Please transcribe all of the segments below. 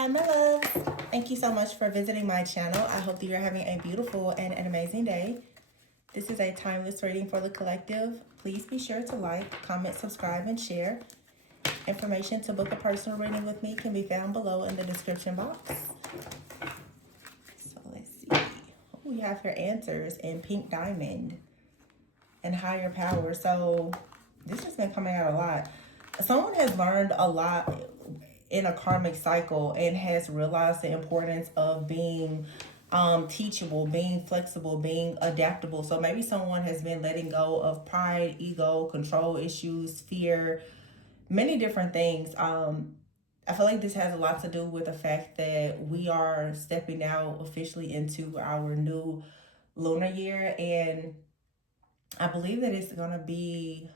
Hi, my loves. Thank you so much for visiting my channel. I hope that you're having a beautiful and an amazing day. This is a timeless reading for the collective. Please be sure to like, comment, subscribe, and share. Information to book a personal reading with me can be found below in the description box. So let's see. We have here answers in pink diamond and higher power. So this has been coming out a lot. Someone has learned a lot in a karmic cycle and has realized the importance of being teachable, being flexible, being adaptable. So maybe someone has been letting go of pride, ego, control issues, fear, many different things. I feel like this has a lot to do with the fact that we are stepping now officially into our new lunar year, and I believe that it's gonna be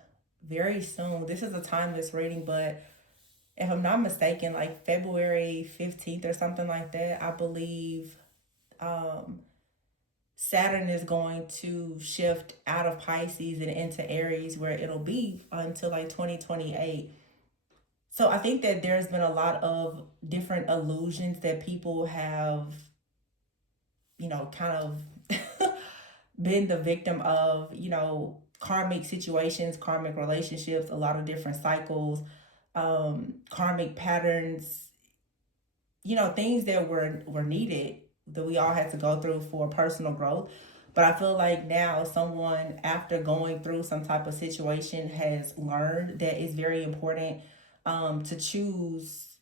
very soon. This is a timeless reading, but if I'm not mistaken, like February 15th or something like that, I believe um, Saturn is going to shift out of Pisces and into Aries, where it'll be until like 2028. So I think that there's been a lot of different illusions that people have, kind of been the victim of, karmic situations, karmic relationships, a lot of different cycles, karmic patterns, things that were needed, that we all had to go through for personal growth. But I feel like now someone, after going through some type of situation, has learned that it's very important to choose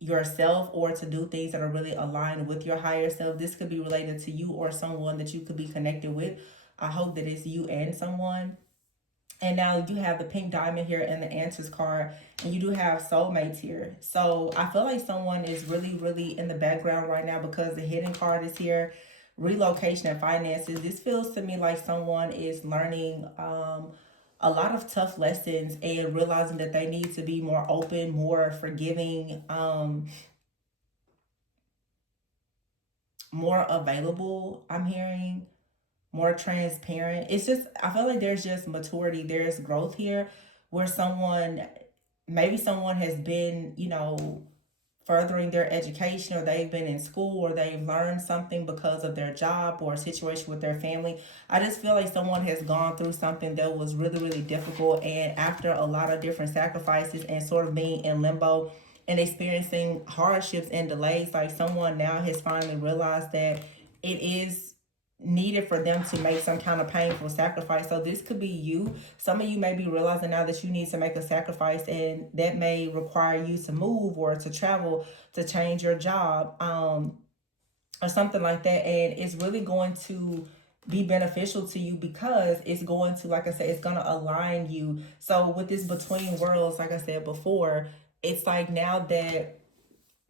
yourself or to do things that are really aligned with your higher self. This could be related to you or someone that you could be connected with. I hope that it's you and someone. And now you have the pink diamond here and the answers card, and you do have soulmates here. So I feel like someone is really, really in the background right now because the hidden card is here. Relocation and finances. This feels to me like someone is learning a lot of tough lessons and realizing that they need to be more open, more forgiving, more available, I'm hearing, more transparent. It's just, I feel like there's just maturity, there's growth here, where maybe someone has been, furthering their education, or they've been in school, or they've learned something because of their job or a situation with their family. I just feel like someone has gone through something that was really, really difficult, and after a lot of different sacrifices and sort of being in limbo and experiencing hardships and delays, like someone now has finally realized that it is needed for them to make some kind of painful sacrifice. So this could be you. Some of you may be realizing now that you need to make a sacrifice, and that may require you to move or to travel, to change your job, or something like that. And it's really going to be beneficial to you because it's going to, like I said, it's going to align you. So with this between worlds, like I said before, it's like now that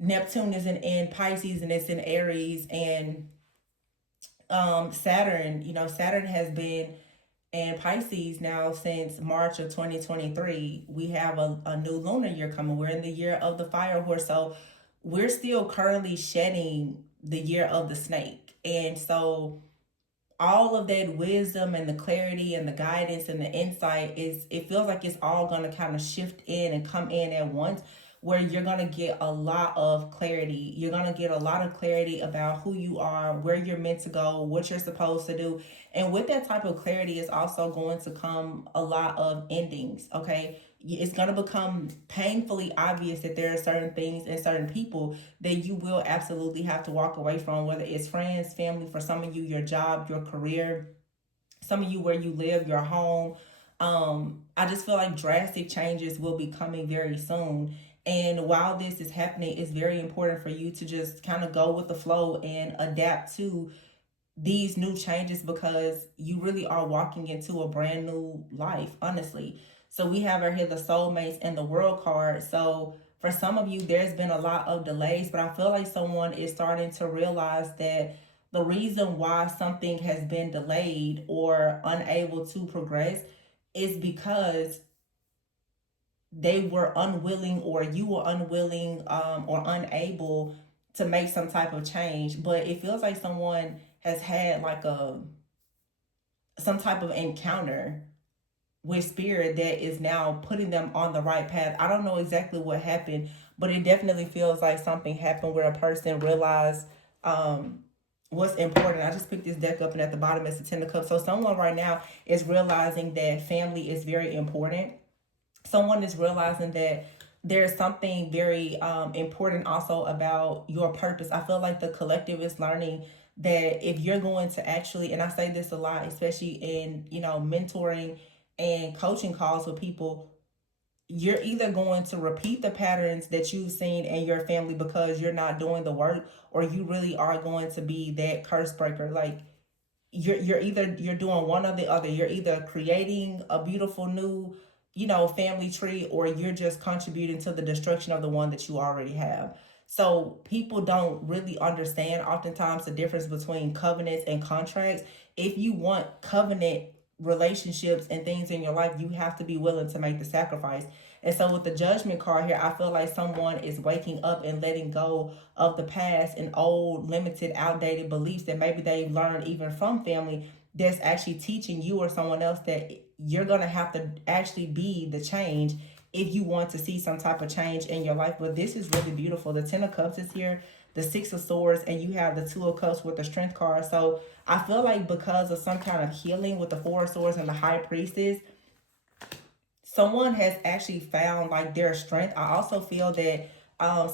Neptune is in Pisces and it's in Aries, and Saturn, Saturn has been in Pisces now since March of 2023. We have a new lunar year coming. We're in the year of the fire horse. So we're still currently shedding the year of the snake. And so all of that wisdom and the clarity and the guidance and the insight, it feels like it's all going to kind of shift in and come in at once, where you're going to get a lot of clarity. You're going to get a lot of clarity about who you are, where you're meant to go, what you're supposed to do. And with that type of clarity is also going to come a lot of endings, okay? It's going to become painfully obvious that there are certain things and certain people that you will absolutely have to walk away from, whether it's friends, family, for some of you, your job, your career, some of you where you live, your home. I just feel like drastic changes will be coming very soon. And while this is happening, it's very important for you to just kind of go with the flow and adapt to these new changes, because you really are walking into a brand new life, honestly. So we have right here the soulmates and the world card. So for some of you, there's been a lot of delays, but I feel like someone is starting to realize that the reason why something has been delayed or unable to progress is because they were unwilling, or you were unwilling, or unable to make some type of change. But it feels like someone has had like some type of encounter with spirit that is now putting them on the right path. I don't know exactly what happened, but it definitely feels like something happened where a person realized um, what's important. I just picked this deck up, and at the bottom is the Ten of Cups. So someone right now is realizing that family is very important. Someone is realizing that there's something very important also about your purpose. I feel like the collective is learning that if you're going to actually, and I say this a lot, especially in, mentoring and coaching calls with people, you're either going to repeat the patterns that you've seen in your family because you're not doing the work, or you really are going to be that curse breaker. Like, you're doing one or the other. You're either creating a beautiful new, family tree, or you're just contributing to the destruction of the one that you already have. So people don't really understand oftentimes the difference between covenants and contracts. If you want covenant relationships and things in your life, you have to be willing to make the sacrifice. And so with the Judgment card here, I feel like someone is waking up and letting go of the past and old, limited, outdated beliefs that maybe they've learned even from family, that's actually teaching you or someone else that you're going to have to actually be the change if you want to see some type of change in your life. But this is really beautiful. The Ten of Cups is here, the Six of Swords, and you have the Two of Cups with the Strength card. So I feel like because of some kind of healing with the Four of Swords and the High Priestess, someone has actually found like their strength. I also feel that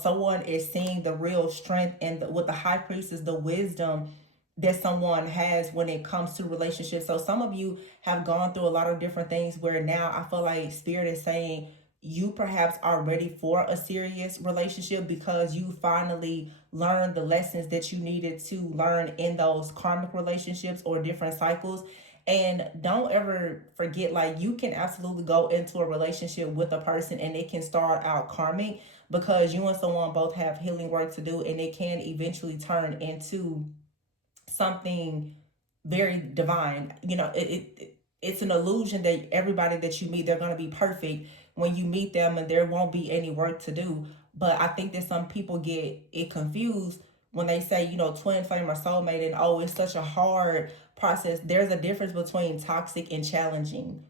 someone is seeing the real strength, and with the High Priestess, the wisdom that someone has when it comes to relationships. So some of you have gone through a lot of different things where now I feel like Spirit is saying you perhaps are ready for a serious relationship because you finally learned the lessons that you needed to learn in those karmic relationships or different cycles. And don't ever forget, like, you can absolutely go into a relationship with a person and it can start out karmic because you and someone both have healing work to do, and it can eventually turn into something very divine. It's an illusion that everybody that you meet, they're going to be perfect when you meet them, and there won't be any work to do. But I think that some people get it confused when they say, twin flame or soulmate, and oh, it's such a hard process. There's a difference between toxic and challenging.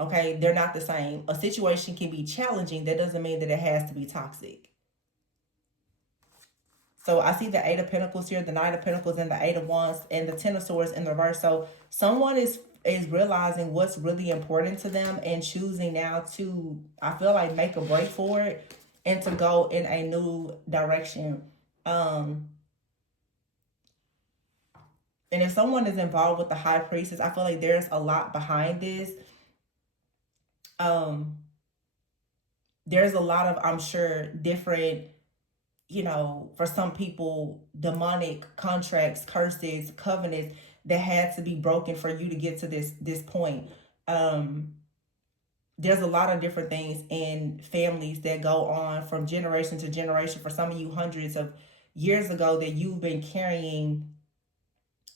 Okay, they're not the same. A situation can be challenging, that doesn't mean that it has to be toxic. So I see the Eight of Pentacles here, the Knight of Pentacles, and the Eight of Wands, and the Ten of Swords in reverse. So someone is realizing what's really important to them and choosing now to, I feel like, make a break for it and to go in a new direction. And if someone is involved with the High Priestess, I feel like there's a lot behind this. There's a lot of, I'm sure, different, for some people, demonic contracts, curses, covenants that had to be broken for you to get to this point. There's a lot of different things in families that go on from generation to generation. For some of you, hundreds of years ago, that you've been carrying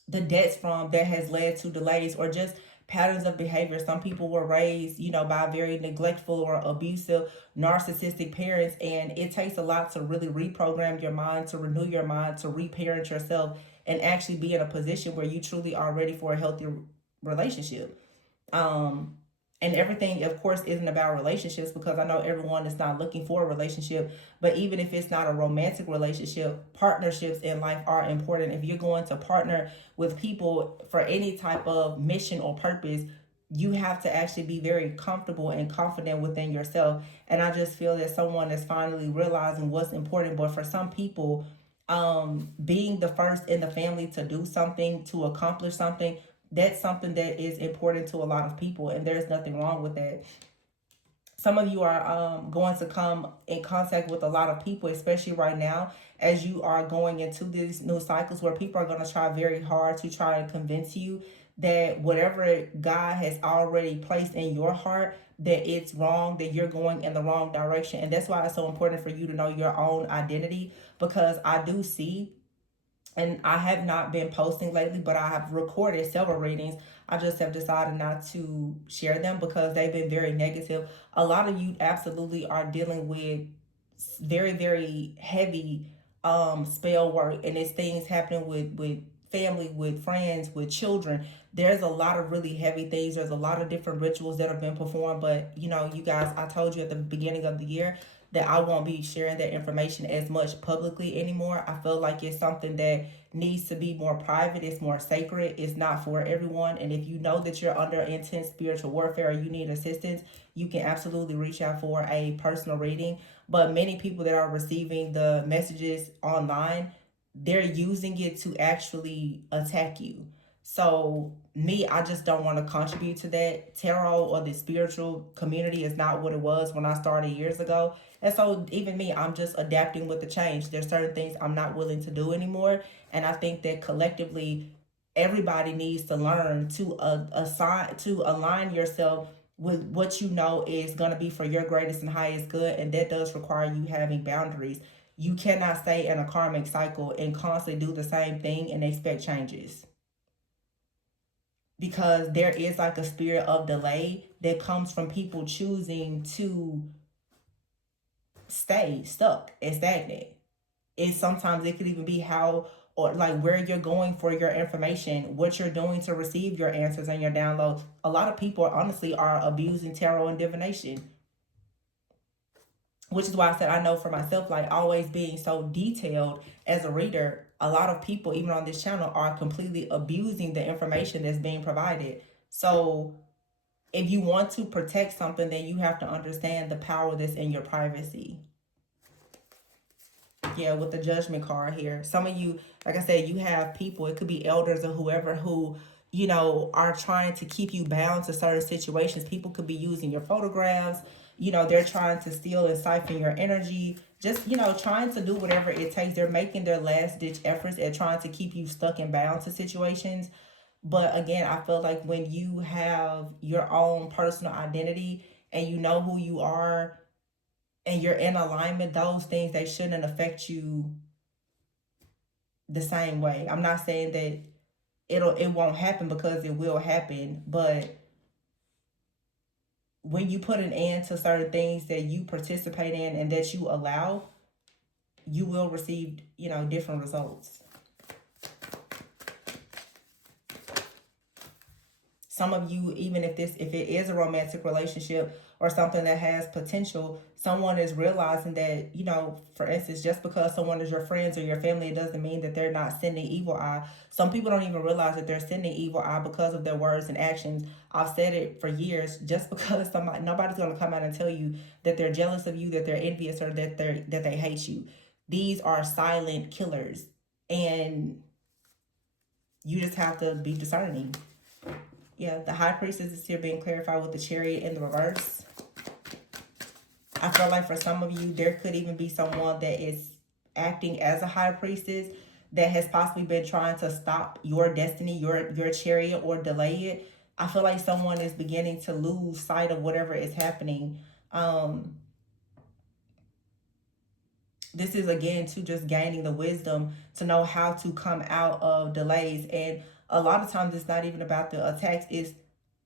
the debts from, that has led to delays or just patterns of behavior. Some people were raised, by very neglectful or abusive, narcissistic parents, and it takes a lot to really reprogram your mind, to renew your mind, to reparent yourself, and actually be in a position where you truly are ready for a healthy relationship. And everything, of course, isn't about relationships, because I know everyone is not looking for a relationship. But even if it's not a romantic relationship, partnerships in life are important. If you're going to partner with people for any type of mission or purpose, you have to actually be very comfortable and confident within yourself. And I just feel that someone is finally realizing what's important. But for some people, being the first in the family to do something, to accomplish something, that's something that is important to a lot of people, and there's nothing wrong with that. Some of you are going to come in contact with a lot of people, especially right now, as you are going into these new cycles where people are going to try very hard to try to convince you that whatever God has already placed in your heart, that it's wrong, that you're going in the wrong direction. And that's why it's so important for you to know your own identity, because I do see, and I have not been posting lately, but I have recorded several readings. I just have decided not to share them because they've been very negative. A lot of you absolutely are dealing with very, very heavy spell work, and it's things happening with family, with friends, with children. There's a lot of really heavy things. There's a lot of different rituals that have been performed. But you guys, I told you at the beginning of the year, that I won't be sharing that information as much publicly anymore. I feel like it's something that needs to be more private. It's more sacred. It's not for everyone. And if you know that you're under intense spiritual warfare or you need assistance, you can absolutely reach out for a personal reading. But many people that are receiving the messages online, they're using it to actually attack you. So me, I just don't want to contribute to that. Tarot or the spiritual community is not what it was when I started years ago. And so even me, I'm just adapting with the change. There's certain things I'm not willing to do anymore. And I think that collectively everybody needs to learn to align yourself with what you know is going to be for your greatest and highest good, and that does require you having boundaries. You cannot stay in a karmic cycle and constantly do the same thing and expect changes, because there is like a spirit of delay that comes from people choosing to stay stuck and stagnant. Sometimes it could even be how, or like where you're going for your information, what you're doing to receive your answers and your downloads. A lot of people honestly are abusing tarot and divination, which is why I said I know for myself, like always being so detailed as a reader, a lot of people even on this channel are completely abusing the information that's being provided. So if you want to protect something, then you have to understand the power that's in your privacy. Yeah, with the judgment card here. Some of you, like I said, you have people, it could be elders or whoever, who, are trying to keep you bound to certain situations. People could be using your photographs. They're trying to steal and siphon your energy. Just, trying to do whatever it takes. They're making their last ditch efforts at trying to keep you stuck and bound to situations. But again, I feel like when you have your own personal identity and you know who you are, and you're in alignment, those things, they shouldn't affect you the same way. I'm not saying that it won't happen, because it will happen, but when you put an end to certain things that you participate in and that you allow, you will receive, different results. Some of you, even if it is a romantic relationship or something that has potential, someone is realizing that, for instance, just because someone is your friends or your family, it doesn't mean that they're not sending evil eye. Some people don't even realize that they're sending evil eye because of their words and actions. I've said it for years. Just because nobody's going to come out and tell you that they're jealous of you, that they're envious, or that they hate you. These are silent killers, and you just have to be discerning. Yeah, the High Priestess is here being clarified with the Chariot in the reverse. I feel like for some of you, there could even be someone that is acting as a High Priestess that has possibly been trying to stop your destiny, your chariot, or delay it. I feel like someone is beginning to lose sight of whatever is happening. This is, again, to just gaining the wisdom to know how to come out of delays. And a lot of times it's not even about the attacks. It's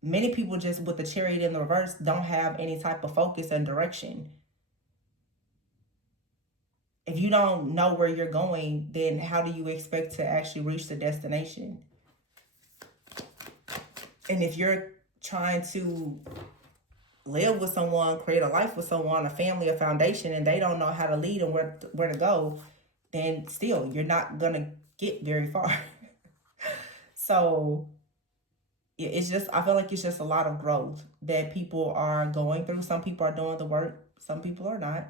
many people just with the Chariot in the reverse don't have any type of focus and direction. If you don't know where you're going, then how do you expect to actually reach the destination? And if you're trying to live with someone, create a life with someone, a family, a foundation, and they don't know how to lead and where to go, then still you're not gonna get very far. So yeah, I feel like it's just a lot of growth that people are going through. Some people are doing the work, some people are not.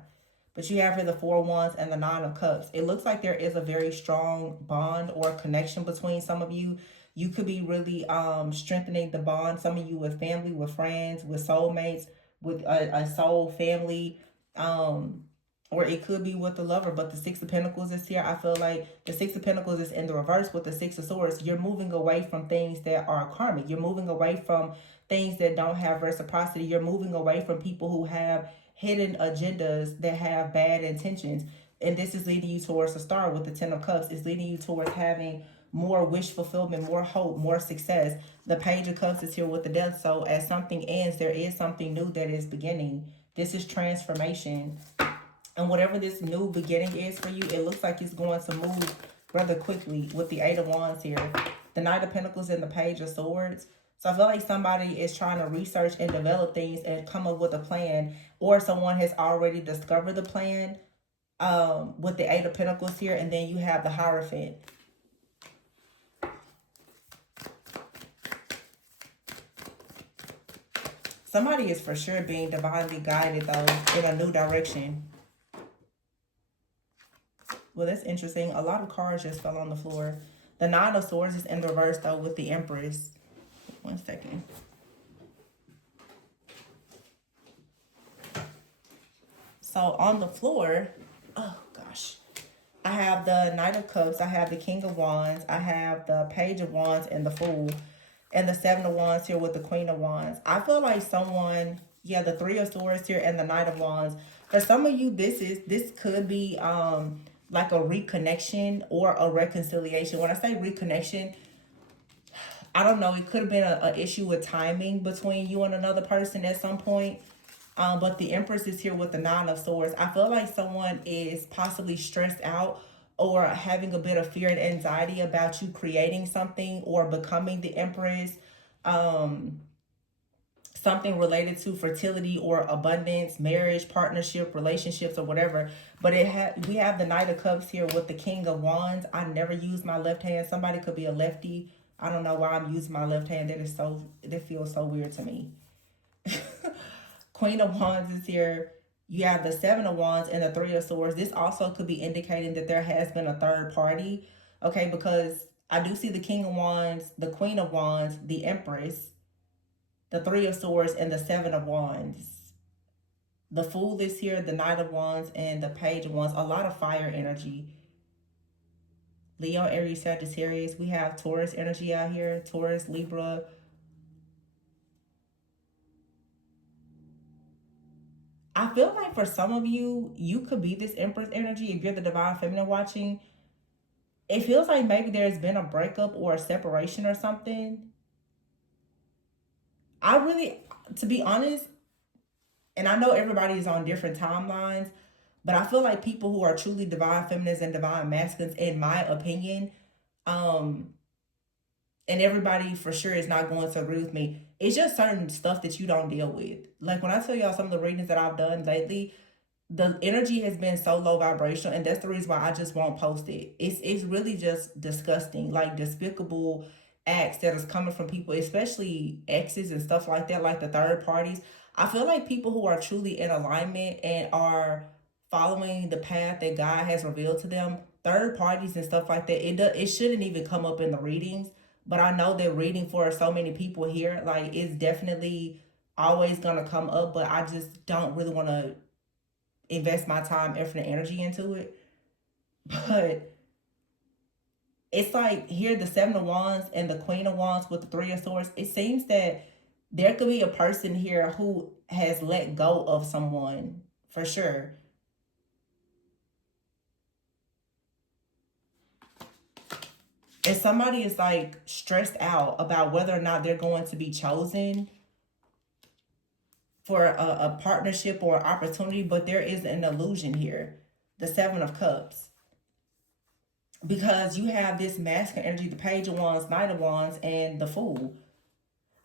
But you have here the 4 Wands and the 9 of Cups. It looks like there is a very strong bond or connection between some of you. You could be really strengthening the bond. Some of you with family, with friends, with soulmates, with a soul family. Or it could be with the lover. But the 6 of Pentacles is here. I feel like the 6 of Pentacles is in the reverse with the 6 of Swords. You're moving away from things that are karmic. You're moving away from things that don't have reciprocity. You're moving away from people who have hidden agendas, that have bad intentions. And this is leading you towards the star with the 10 of Cups. It's leading you towards having more wish fulfillment, more hope, more success. The Page of Cups is here with the Death. So as something ends, there is something new that is beginning. This is transformation. And whatever this new beginning is for you, it looks like it's going to move rather quickly with the 8 of Wands here. The Knight of Pentacles and the Page of Swords. So I feel like somebody is trying to research and develop things and come up with a plan, or someone has already discovered the plan, with the Eight of Pentacles here, and then you have the Hierophant. Somebody is for sure being divinely guided, though, in a new direction. Well, that's interesting. A lot of cards just fell on the floor. The Nine of Swords is in reverse, though, with the Empress. 1 second. So on the floor, oh gosh, I have the Knight of Cups, I have the King of Wands, I have the Page of Wands and the Fool, and the Seven of Wands here with the Queen of Wands. I feel like someone, yeah, the Three of Swords here and the Knight of Wands. For some of you, this could be like a reconnection or a reconciliation. When I say reconnection, I don't know, it could have been a issue with timing between you and another person at some point. But the Empress is here with the Nine of Swords. I feel like someone is possibly stressed out or having a bit of fear and anxiety about you creating something or becoming the Empress. Something related to fertility or abundance, marriage, partnership, relationships, or whatever. But we have the Knight of Cups here with the King of Wands. I never use my left hand. Somebody could be a lefty. I don't know why I'm using my left hand. That feels so weird to me. Queen of Wands is here. You have the Seven of Wands and the Three of Swords. This also could be indicating that there has been a third party. Okay, because I do see the King of Wands, the Queen of Wands, the Empress, the Three of Swords, and the Seven of Wands. The Fool is here, the Knight of Wands, and the Page of Wands. A lot of fire energy. Leo, Aries, Sagittarius. We have Taurus energy out here. Taurus, Libra. I feel like for some of you, you could be this Empress energy if you're the Divine Feminine watching. It feels like maybe there's been a breakup or a separation or something. I really, to be honest, and I know everybody is on different timelines, but I feel like people who are truly Divine Feminines and Divine Masculines, in my opinion, and everybody for sure is not going to agree with me, it's just certain stuff that you don't deal with. Like when I tell y'all some of the readings that I've done lately, the energy has been so low vibrational, and that's the reason why I just won't post it. It's really just disgusting, like despicable acts that is coming from people, especially exes and stuff like that, like the third parties. I feel like people who are truly in alignment and are following the path that God has revealed to them, third parties and stuff like that, it shouldn't even come up in the readings. But I know that reading for so many people here, like, it's definitely always gonna come up, but I just don't really want to invest my time, effort, and energy into it. But it's like here, the Seven of Wands and the Queen of Wands with the Three of Swords. It seems that there could be a person here who has let go of someone for sure. And somebody is like stressed out about whether or not they're going to be chosen for a partnership or opportunity, but there is an illusion here. The Seven of Cups. Because you have this masculine energy, the Page of Wands, Knight of Wands, and the Fool.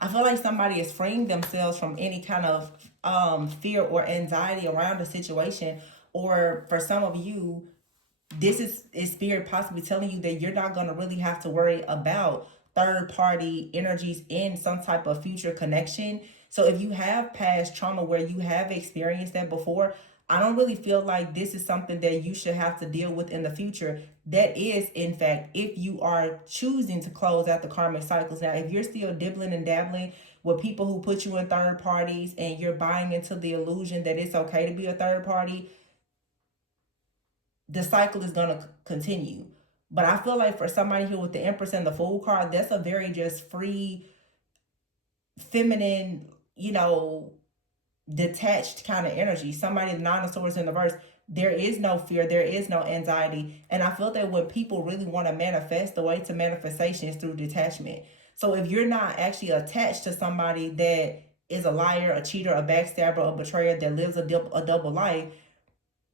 I feel like somebody is freeing themselves from any kind of fear or anxiety around the situation. Or for some of you, this is spirit possibly telling you that you're not going to really have to worry about third party energies in some type of future connection. So if you have past trauma where you have experienced that before, I don't really feel like this is something that you should have to deal with in the future. That is, in fact, if you are choosing to close out the karmic cycles. Now, if you're still dibbling and dabbling with people who put you in third parties and you're buying into the illusion that it's okay to be a third party, the cycle is going to continue. But I feel like for somebody here with the Empress and the Fool card, that's a very just free, feminine, detached kind of energy. Somebody, the Nine of Swords in the verse, there is no fear, there is no anxiety. And I feel that when people really want to manifest, the way to manifestation is through detachment. So if you're not actually attached to somebody that is a liar, a cheater, a backstabber, a betrayer, that lives a double life,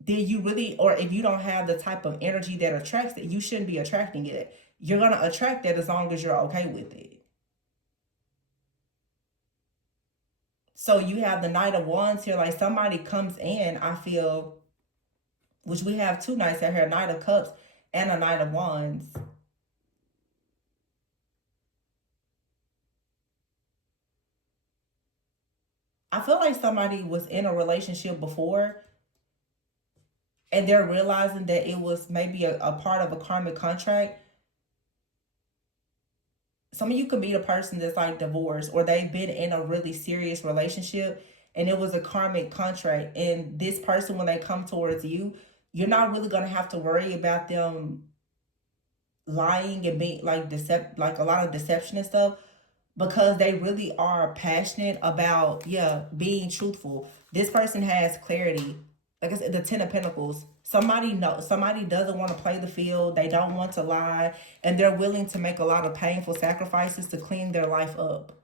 then you really, or if you don't have the type of energy that attracts it, you shouldn't be attracting it. You're going to attract that as long as you're okay with it. So you have the Knight of Wands here, like somebody comes in, I feel, which we have two knights out here, Knight of Cups and a Knight of Wands. I feel like somebody was in a relationship before and they're realizing that it was maybe a part of a karmic contract. Some of you could be the person that's like divorced, or they've been in a really serious relationship and it was a karmic contract. And this person, when they come towards you, you're not really going to have to worry about them lying and being like like a lot of deception and stuff, because they really are passionate about, yeah, being truthful. This person has clarity. Like I said, the Ten of Pentacles. Somebody doesn't want to play the field. They don't want to lie, and they're willing to make a lot of painful sacrifices to clean their life up,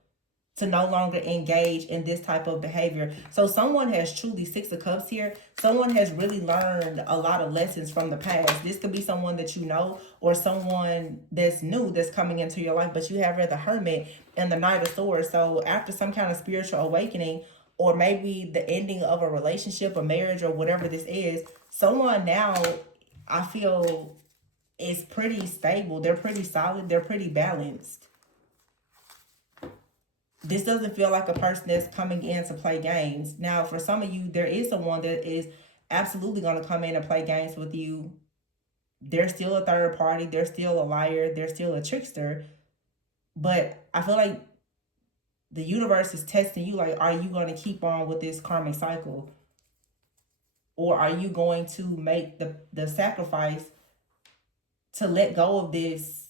to no longer engage in this type of behavior. So someone has truly, Six of Cups here, someone has really learned a lot of lessons from the past. This could be someone that you know, or someone that's new that's coming into your life, but you have read the Hermit and the Knight of Swords. So after some kind of spiritual awakening, or maybe the ending of a relationship, a marriage, or whatever this is, someone now, I feel, is pretty stable. They're pretty solid. They're pretty balanced. This doesn't feel like a person that's coming in to play games. Now, for some of you, there is someone that is absolutely going to come in and play games with you. They're still a third party. They're still a liar. They're still a trickster. But I feel like the universe is testing you. Like, are you going to keep on with this karmic cycle? Or are you going to make the sacrifice to let go of this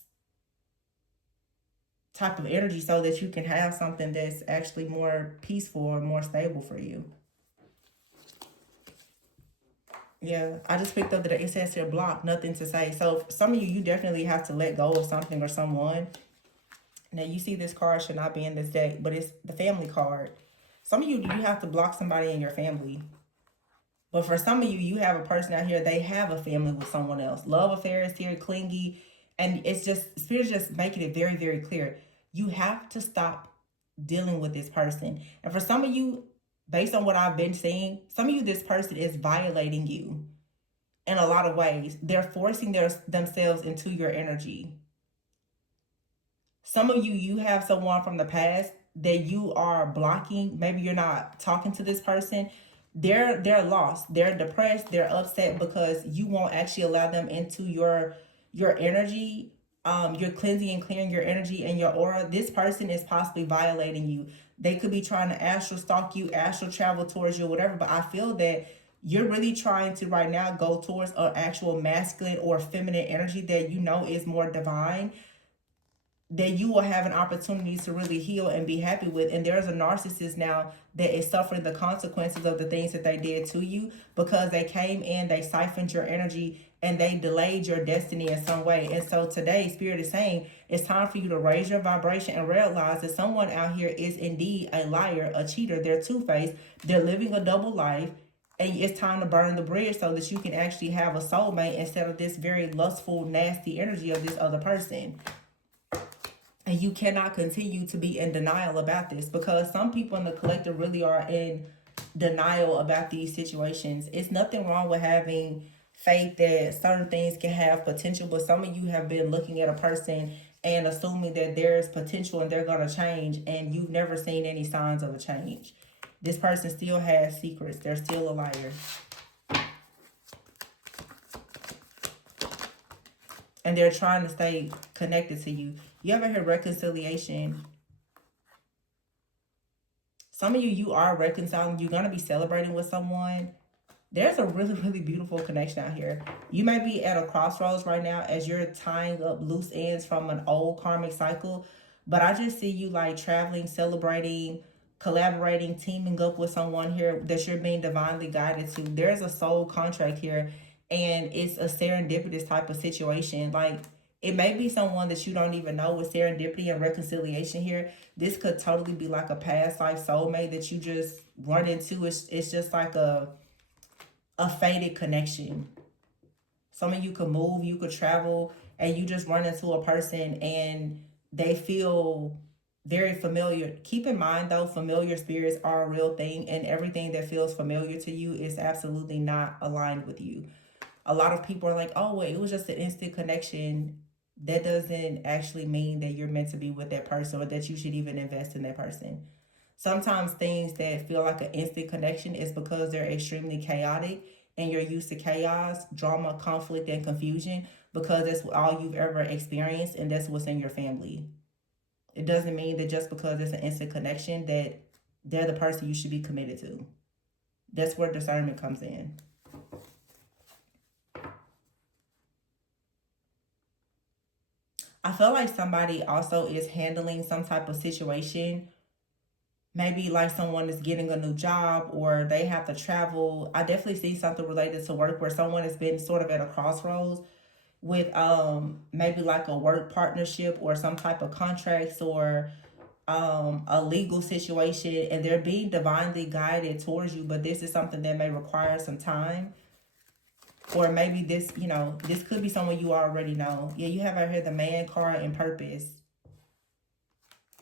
type of energy so that you can have something that's actually more peaceful or more stable for you? Yeah, I just picked up that it says here, block, nothing to say. So for some of you, you definitely have to let go of something or someone. Now you see this card should not be in this deck, but it's the family card. Some of you, you have to block somebody in your family. But for some of you, you have a person out here, they have a family with someone else. Love affairs here, clingy. And it's just, Spirit's just making it very, very clear. You have to stop dealing with this person. And for some of you, based on what I've been seeing, some of you, this person is violating you in a lot of ways. They're forcing themselves into your energy. Some of you, you have someone from the past that you are blocking. Maybe you're not talking to this person. They're lost. They're depressed. They're upset because you won't actually allow them into your energy. You're cleansing and clearing your energy and your aura. This person is possibly violating you. They could be trying to astral stalk you, astral travel towards you, whatever. But I feel that you're really trying to right now go towards an actual masculine or feminine energy that you know is more divine, that you will have an opportunity to really heal and be happy with. And there's a narcissist now that is suffering the consequences of the things that they did to you, because they came in, they siphoned your energy, and they delayed your destiny in some way. And so today, Spirit is saying it's time for you to raise your vibration and realize that someone out here is indeed a liar, a cheater. They're two-faced. They're living a double life. And it's time to burn the bridge so that you can actually have a soulmate instead of this very lustful, nasty energy of this other person. And you cannot continue to be in denial about this, because some people in the collective really are in denial about these situations. It's nothing wrong with having faith that certain things can have potential, but some of you have been looking at a person and assuming that there's potential and they're going to change, and you've never seen any signs of a change. This person still has secrets. They're still a liar. And they're trying to stay connected to you. You ever hear reconciliation? Some of you, you are reconciling. You're going to be celebrating with someone. There's a really, really beautiful connection out here. You may be at a crossroads right now as you're tying up loose ends from an old karmic cycle. But I just see you like traveling, celebrating, collaborating, teaming up with someone here that you're being divinely guided to. There's a soul contract here, and it's a serendipitous type of situation. Like, it may be someone that you don't even know. With serendipity and reconciliation here, this could totally be like a past life soulmate that you just run into. It's just like a fated connection. Some of you could move, you could travel, and you just run into a person and they feel very familiar. Keep in mind though, familiar spirits are a real thing, and everything that feels familiar to you is absolutely not aligned with you. A lot of people are like, oh, well, it was just an instant connection. That doesn't actually mean that you're meant to be with that person or that you should even invest in that person. Sometimes things that feel like an instant connection is because they're extremely chaotic and you're used to chaos, drama, conflict, and confusion because that's all you've ever experienced and that's what's in your family. It doesn't mean that just because it's an instant connection that they're the person you should be committed to. That's where discernment comes in. I feel like somebody also is handling some type of situation. Maybe like someone is getting a new job or they have to travel. I definitely see something related to work where someone has been sort of at a crossroads with maybe like a work partnership or some type of contracts or a legal situation, and they're being divinely guided towards you, but this is something that may require some time. Or maybe this, this could be someone you already know. Yeah, you have out here the man card and purpose.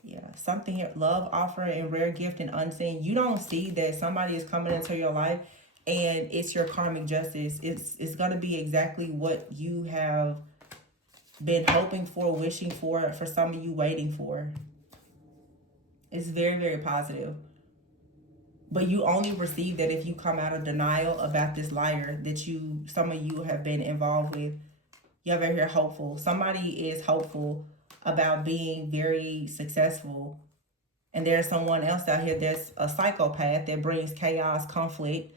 Yeah, something here, love, offer, and rare gift and unseen. You don't see that somebody is coming into your life and it's your karmic justice. It's gonna be exactly what you have been hoping for, wishing for some of you waiting for. It's very, very positive. But you only receive that if you come out of denial about this liar that some of you have been involved with. You have here hopeful. Somebody is hopeful about being very successful. And there's someone else out here that's a psychopath that brings chaos, conflict,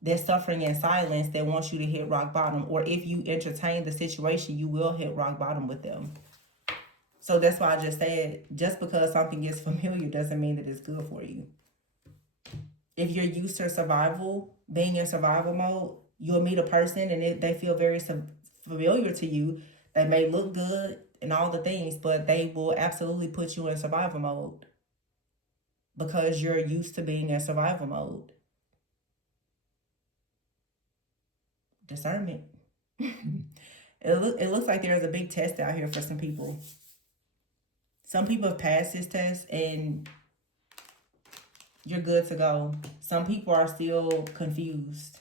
that's suffering in silence, that wants you to hit rock bottom. Or if you entertain the situation, you will hit rock bottom with them. So that's why I just said, just because something is familiar doesn't mean that it's good for you. If you're used to survival, being in survival mode, you'll meet a person and they feel very familiar to you. They may look good and all the things, but they will absolutely put you in survival mode because you're used to being in survival mode. Discernment. It looks like there's a big test out here for some people. Some people have passed this test and you're good to go. Some people are still confused.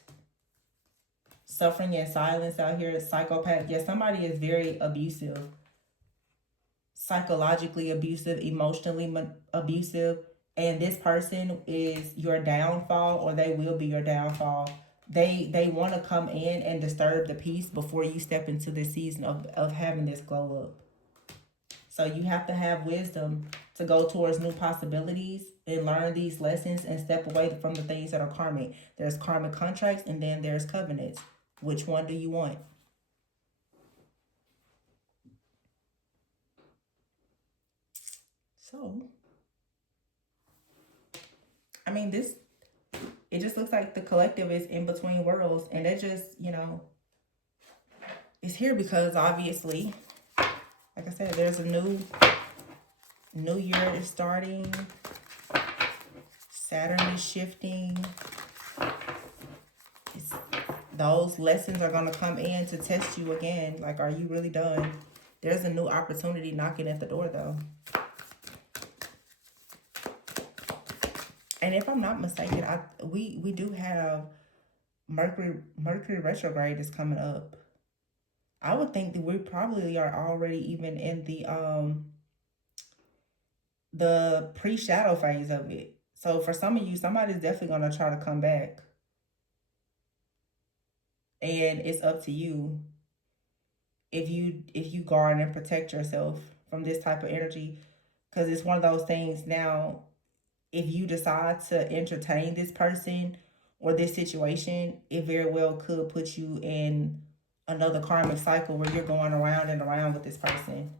Suffering in silence out here, psychopath. Yeah, somebody is very abusive. Psychologically abusive, emotionally abusive. And this person is your downfall, or they will be your downfall. They want to come in and disturb the peace before you step into this season of having this glow up. So you have to have wisdom to go towards new possibilities and learn these lessons and step away from the things that are karmic. There's karmic contracts and then there's covenants. Which one do you want? So, I mean, it just looks like the collective is in between worlds, and it just, it's here because obviously, like I said, there's a new year is starting. Saturn is shifting. Those lessons are going to come in to test you again. Like, are you really done? There's a new opportunity knocking at the door, though. And if I'm not mistaken, we do have Mercury retrograde is coming up. I would think that we probably are already even in the pre-shadow phase of it. So for some of you, somebody's definitely going to try to come back. And it's up to you if you guard and protect yourself from this type of energy, because it's one of those things. Now, if you decide to entertain this person or this situation, it very well could put you in another karmic cycle where you're going around and around with this person.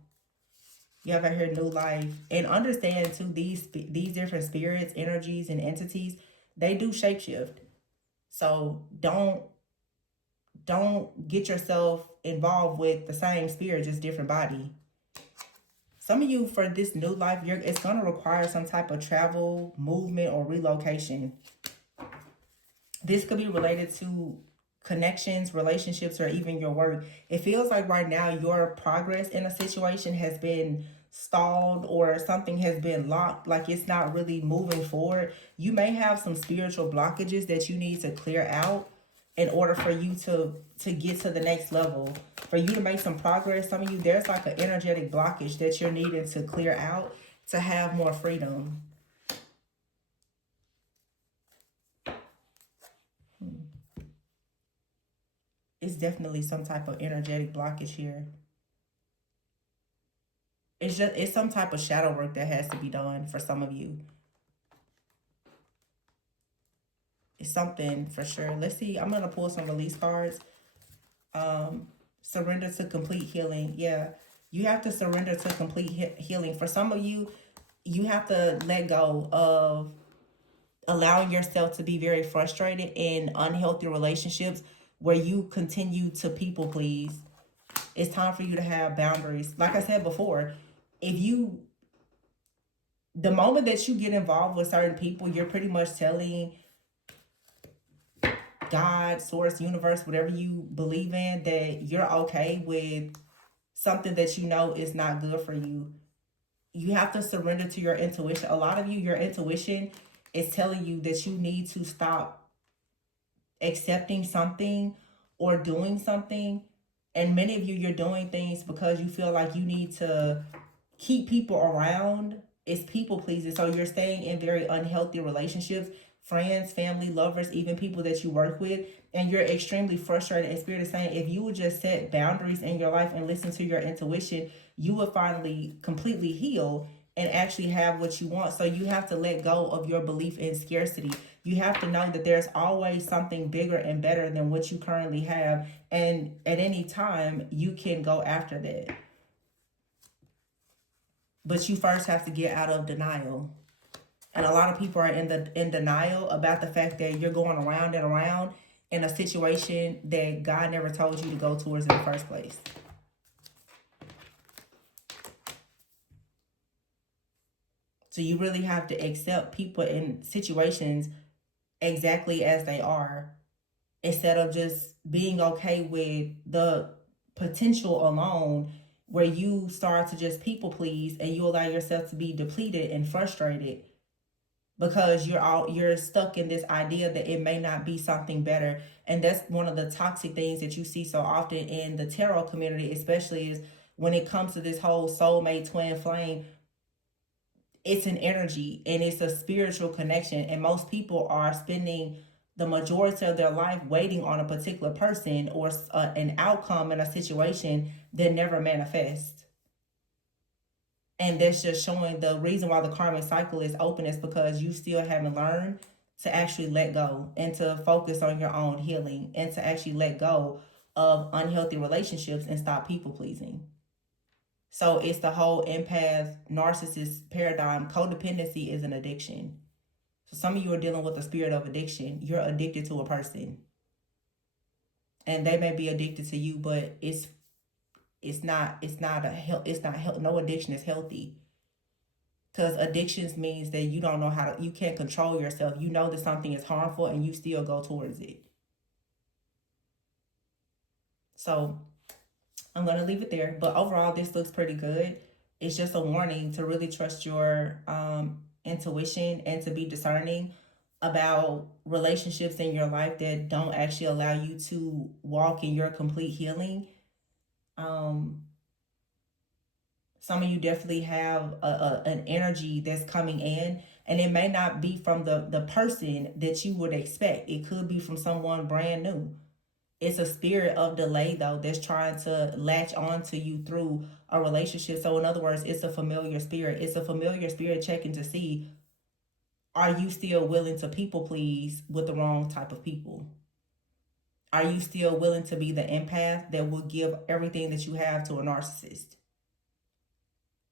You have out here new life. And understand too, these different spirits, energies, and entities, they do shapeshift. So don't get yourself involved with the same spirit, just different body. Some of you, for this new life, it's going to require some type of travel, movement, or relocation. This could be related to connections, relationships, or even your work. It feels like right now your progress in a situation has been stalled or something has been locked, like it's not really moving forward, you may have some spiritual blockages that you need to clear out in order for you to get to the next level, for you to make some progress. Some of you, there's like an energetic blockage that you're needing to clear out to have more freedom. It's definitely some type of energetic blockage here. It's some type of shadow work that has to be done for some of you. It's something for sure. Let's see. I'm gonna pull some release cards. Surrender to complete healing. Yeah, you have to surrender to complete healing. For some of you, you have to let go of allowing yourself to be very frustrated in unhealthy relationships where you continue to people please. It's time for you to have boundaries. Like I said before, if you, the moment that you get involved with certain people, you're pretty much telling God, source, universe, whatever you believe in, that you're okay with something that you know is not good for you. You have to surrender to your intuition. A lot of you, your intuition is telling you that you need to stop accepting something or doing something. And many of you, you're doing things because you feel like you need to keep people around. It's people pleasing. So you're staying in very unhealthy relationships, friends, family, lovers, even people that you work with. And you're extremely frustrated. And Spirit is saying, if you would just set boundaries in your life and listen to your intuition, you would finally completely heal and actually have what you want. So you have to let go of your belief in scarcity. You have to know that there's always something bigger and better than what you currently have. And at any time, you can go after that. But you first have to get out of denial. And a lot of people are in denial about the fact that you're going around and around in a situation that God never told you to go towards in the first place. So you really have to accept people in situations exactly as they are, instead of just being okay with the potential alone, where you start to just people please and you allow yourself to be depleted and frustrated because you're stuck in this idea that it may not be something better. And that's one of the toxic things that you see so often in the tarot community, especially, is when it comes to this whole soulmate twin flame. It's an energy and it's a spiritual connection, and most people are spending the majority of their life waiting on a particular person or an outcome in a situation that never manifests. And that's just showing the reason why the karmic cycle is open is because you still haven't learned to actually let go and to focus on your own healing and to actually let go of unhealthy relationships and stop people pleasing. So it's the whole empath narcissist paradigm. Codependency is an addiction. So some of you are dealing with a spirit of addiction. You're addicted to a person, and they may be addicted to you, but no addiction is healthy, because addictions means that you don't know you can't control yourself. You know that something is harmful and you still go towards it. So I'm going to leave it there. But overall, this looks pretty good. It's just a warning to really trust your intuition and to be discerning about relationships in your life that don't actually allow you to walk in your complete healing. Some of you definitely have an energy that's coming in, and it may not be from the person that you would expect. It could be from someone brand new. It's a spirit of delay, though, that's trying to latch on to you through a relationship. So in other words, it's a familiar spirit. It's a familiar spirit checking to see, are you still willing to people please with the wrong type of people? Are you still willing to be the empath that will give everything that you have to a narcissist?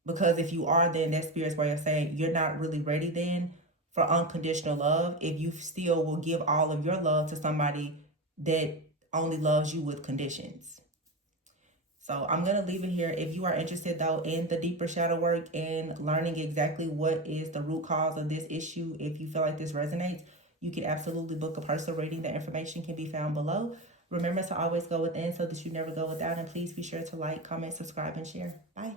Because if you are, then that spirit's way of saying you're not really ready then for unconditional love if you still will give all of your love to somebody that only loves you with conditions. So I'm going to leave it here. If you are interested, though, in the deeper shadow work and learning exactly what is the root cause of this issue, if you feel like this resonates, you can absolutely book a personal reading. The information can be found below. Remember to always go within so that you never go without. And please be sure to like, comment, subscribe, and share. Bye.